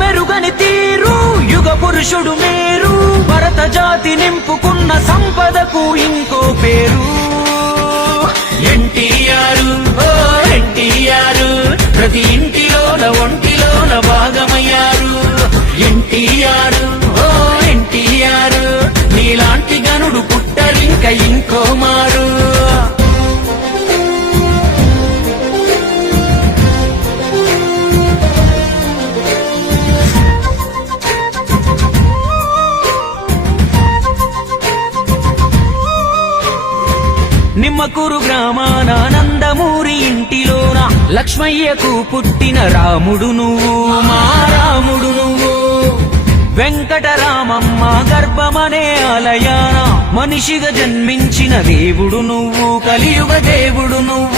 మెరుగని తీరు యుగ పురుషుడు మీరు భరత జాతి నింపుకున్న సంపదకు ఇంకో పేరు. ఎన్టీఆర్ ఓ ఎన్టీఆర్ ప్రతి ఇంటిలోన ఒంటిలోన భాగమయ్యారు. ఎన్టీఆర్ ఓ ఎన్టీఆర్ నీలాంటి గనుడు పుట్టరింక ఇంకో మారు. నిమ్మకూరు గ్రామాన నందమూరి ఇంటిలోన లక్ష్మయ్యకు పుట్టిన రాముడు నువ్వు మా రాముడు నువ్వు. వెంకటరామమ్మ గర్భమనే ఆలయాన మనిషిగా జన్మించిన దేవుడు నువ్వు కలియుగ దేవుడు నువ్వు.